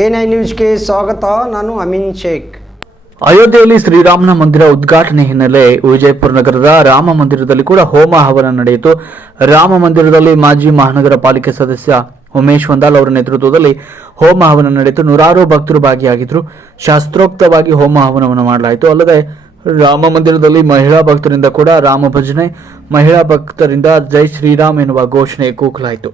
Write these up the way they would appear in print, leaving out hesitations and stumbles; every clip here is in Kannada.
A9 ನ್ಯೂಸ್ಗೆ ಸ್ವಾಗತ. ನಾನು ಅಮೀನ್ ಶೇಖ್. ಅಯೋಧ್ಯೆಯಲ್ಲಿ ಶ್ರೀರಾಮನ ಮಂದಿರ ಉದ್ಘಾಟನೆ ಹಿನ್ನೆಲೆ ವಿಜಯಪುರ ನಗರದ ರಾಮ ಮಂದಿರದಲ್ಲಿ ಕೂಡ ಹೋಮ ಹವನ ನಡೆಯಿತು. ರಾಮ ಮಂದಿರದಲ್ಲಿ ಮಾಜಿ ಮಹಾನಗರ ಪಾಲಿಕೆ ಸದಸ್ಯ ಉಮೇಶ್ ವಂದಾಲ್ ಅವರ ನೇತೃತ್ವದಲ್ಲಿ ಹೋಮ ಹವನ ನಡೆಯಿತು. ನೂರಾರು ಭಕ್ತರು ಭಾಗಿಯಾಗಿದ್ದರು. ಶಾಸ್ತ್ರೋಕ್ತವಾಗಿ ಹೋಮ ಹವನವನ್ನು ಮಾಡಲಾಯಿತು. ಅಲ್ಲದೆ ರಾಮ ಮಂದಿರದಲ್ಲಿ ಮಹಿಳಾ ಭಕ್ತರಿಂದ ಕೂಡ ರಾಮ ಭಜನೆ, ಮಹಿಳಾ ಭಕ್ತರಿಂದ ಜೈ ಶ್ರೀರಾಮ್ ಎನ್ನುವ ಘೋಷಣೆ ಕೂಗಲಾಯಿತು.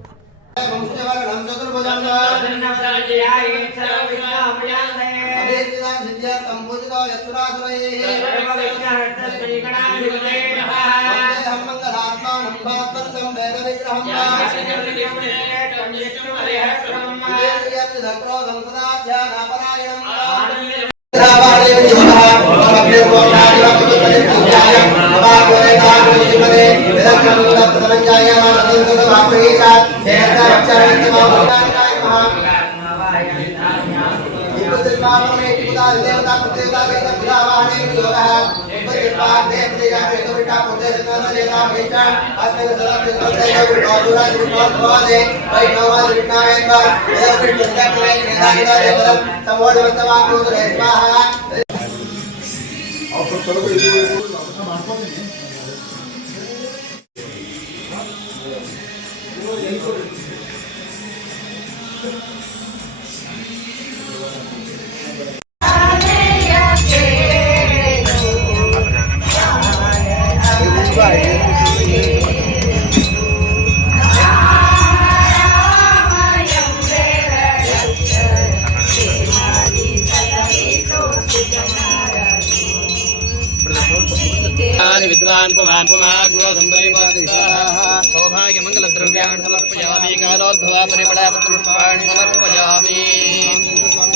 विद्वान् पुमान् पुमाग्रो संपरिपादिताः सौभाग्य मंगल द्रव्याणि समर्पयामि कालोद्भवा परिमళपत्रपुष्पाणि समर्पयामि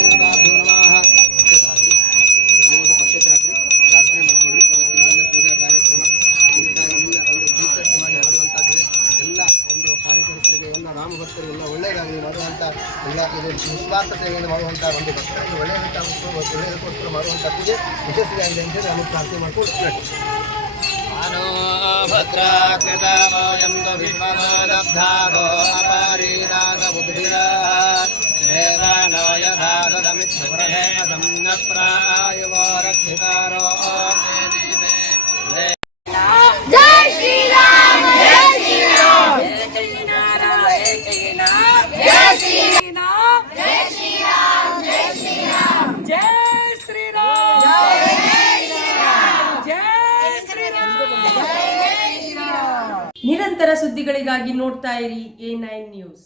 ರಾಮ ಭಕ್ತರಿಗೆಲ್ಲ ಒಳ್ಳೆಯದಾಗಲಿ ಮಾಡುವಂಥ ಎಲ್ಲ ಇದು ನಿಸ್ವಾರ್ಥ ಸೇವೆಯನ್ನು ಮಾಡುವಂಥ ಒಂದು ಭಕ್ತರಿಗೆ ಒಳ್ಳೆಯದಕ್ಕೋಸ್ಕರ ಮಾಡುವಂಥ ಪೂಜೆ ಯಶಸ್ವಿಯಾಗಲಿ ಅಂತ ಹೇಳಿ ನಾವು ಪ್ರಾರ್ಥನೆ ಮಾಡ್ಕೊಂಡು ಭದ್ರಾಕೃತಮೋಯಂ ವಿಶ್ವಮೋದಬ್ಧಾಗೋ ಅಪಾರೀನಾಗಬುದ್ಧಿರಾಯದಾದಮಿತ್ರವರಹೇಮದಂ ನ ಪ್ರಾಯುವೋ ರಕ್ಷಿತಾರೋ जय श्री राम जय श्री राम जय श्री राम जय श्री राम जय श्री राम जय श्री राम जय श्री राम ನಿರಂತರ ಸುದ್ದಿಗಳಿಗಾಗಿ ನೋಡ್ತಾ ಇರಿ A9 ನ್ಯೂಸ್.